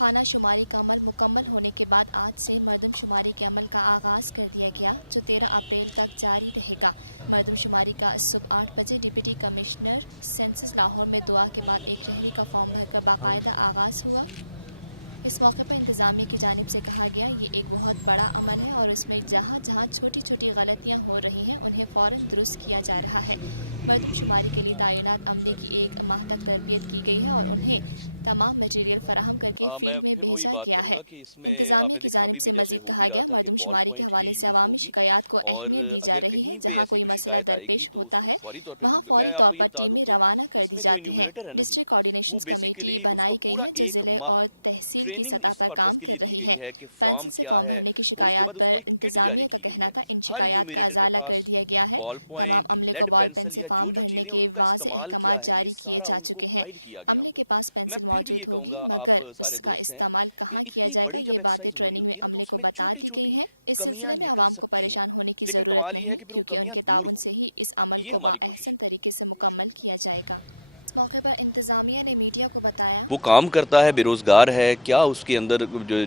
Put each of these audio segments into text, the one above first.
خانہ شماری کا عمل مکمل ہونے کے بعد آج سے مردم شماری کے عمل کا آغاز کر دیا گیا، جو 13 اپریل تک جاری رہے گا۔ مردم شماری کا صبح 8 بجے ڈپٹی کمشنر سینسس لاہور میں دعا کے بعد ایک شہری کا فارم بھر کر باقاعدہ آغاز ہوا۔ اس موقع پر انتظامیہ کی جانب سے کہا گیا، یہ ایک بہت بڑا عمل ہے اور اس میں جہاں جہاں چھوٹی چھوٹی غلطیاں ہو رہی ہیں انہیں فوراً درست کیا جا رہا ہے۔ مردم شماری کے لیے تعینات عملے کی 1 ماہ تک تربیت کی گئی ہے اور انہیں تمام مٹیریل فراہم کر کے فیلڈ میں بھیجا گیا ہے۔ انتظامیہ کی جانب سے مزید کہا گیا، مردم شماری کے حوالے سے عوامی شکایات کو اہمیت دی جا رہی ہے۔ جہاں کوئی مسئلہ درپیش ہوتا ہے وہاں فوری طور پر ٹیمیں روانہ کر دی جاتی ہیں۔ ڈسٹرکٹ کوآرڈینیشن کمیٹی بنائی گئی ہے جو ضلع اور تحصیل کی سطح پر کام کر رہی ہے۔ پینسل سے فارم بھرنے کی شکایات پر انتظامیہ کا کہنا تھا، ان شکایات کا ازالہ کر دیا گیا ہے۔ تمام عملے کو بال پین سے فارم بھرنے کے واضح احکامات جاری کیے جا چکے ہیں۔ عملے کے پاس پینسل موجود ہوگی مگر اس کا استعمال کہاں کیا جائے گا یہ باتیں ٹریننگ میں عملے کو بتا دی گئی ہیں۔ اس سلسلے میں عوام کو پریشان ہونے کی ضرورت نہیں، کیونکہ ان کے تعاون سے ہی اس عمل کو بااحسن طریقے سے مکمل کیا جائے گا۔ اس موقع پر انتظامیہ نے میڈیا کو بتایا، وہ کام کرتا ہے، بے روزگار ہے، کیا اس کے اندر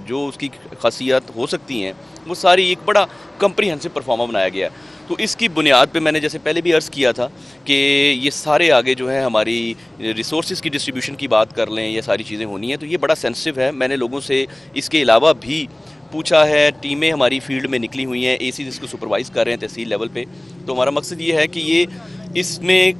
جو اس کی خاصیت ہو سکتی ہیں وہ ساری ایک بڑا کمپریہنسو پرفارما بنایا گیا ہے۔ تو اس کی بنیاد پہ میں نے جیسے پہلے بھی عرض کیا تھا کہ یہ سارے آگے جو ہے ہماری ریسورسز کی ڈسٹریبیوشن کی بات کر لیں، یہ ساری چیزیں ہونی ہیں، تو یہ بڑا سینسٹیو ہے۔ میں نے لوگوں سے اس کے علاوہ بھی پوچھا ہے، ٹیمیں ہماری فیلڈ میں نکلی ہوئی ہیں، اے سی اس کو سپروائز کر رہے ہیں تحصیل لیول پہ۔ تو ہمارا مقصد یہ ہے کہ اس میں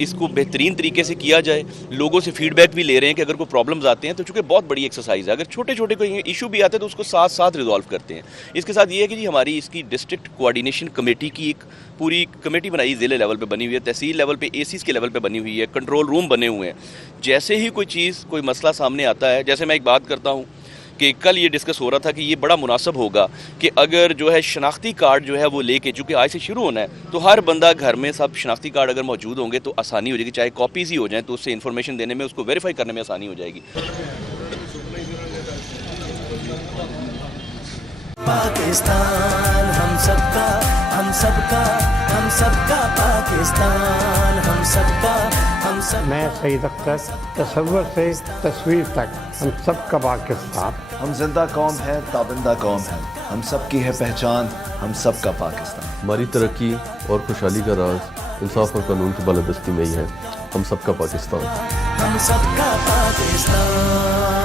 اس کو بہترین طریقے سے کیا جائے۔ لوگوں سے فیڈ بیک بھی لے رہے ہیں کہ اگر کوئی پرابلمز آتے ہیں تو چونکہ بہت بڑی ایکسرسائز ہے، اگر چھوٹے چھوٹے کوئی ایشو بھی آتے ہیں تو اس کو ساتھ ساتھ ریزالو کرتے ہیں۔ اس کے ساتھ یہ ہے کہ جی ہماری اس کی ڈسٹرکٹ کوآرڈینیشن کمیٹی کی ایک پوری کمیٹی بنائی، ضلع لیول پہ بنی ہوئی ہے، تحصیل لیول پہ، اے سیز کے لیول پہ بنی ہوئی ہے، کنٹرول روم بنے ہوئے ہیں۔ جیسے ہی کوئی مسئلہ سامنے آتا ہے، جیسے میں ایک بات کرتا ہوں کہ کل یہ ڈسکس ہو رہا تھا کہ یہ بڑا مناسب ہوگا کہ اگر جو ہے شناختی کارڈ جو ہے وہ لے کے، چونکہ آج سے شروع ہونا ہے تو ہر بندہ گھر میں سب شناختی کارڈ اگر موجود ہوں گے تو آسانی ہو جائے گی، چاہے کاپیز ہی ہو جائیں تو اس سے انفارمیشن دینے میں، اس کو ویریفائی کرنے میں آسانی ہو جائے گی۔ پاکستان ہم سب کا، ہم سب کا، ہم سب کا پاکستان، ہم سب کا، ہم سب۔ میں سعید اختر، تصور سے تصویر تک ہم سب کا پاکستان۔ ہم زندہ قوم ہے، تابندہ قوم ہے، ہم سب کی ہے پہچان، ہم سب کا پاکستان۔ ہماری ترقی اور خوشحالی کا راز انصاف اور قانون کی بالادستی میں ہی ہے، ہم سب کا پاکستان۔ ہم سب کا پاکستان۔